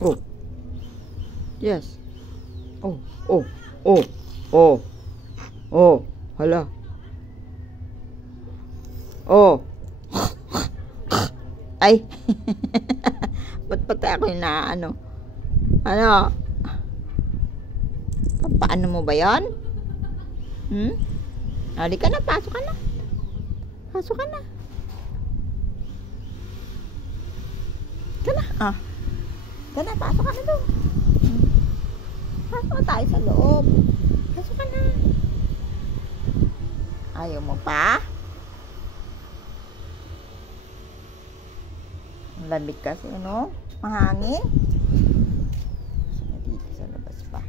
Oh. Yes. Oh, oh, oh, oh. Oh, hala. Oh. Ay. Ba't pati ako yung naano? Ano? Paano mo ba yan? Halika na, pasok ka na. Pasok ka na. Ka na, Ka na, pasok ka na doon. Pasok na tayo sa loob. Pasok ka na. Ayaw mo pa? Ang lamig kasi, no? Mahangin. Dito sa labas pa.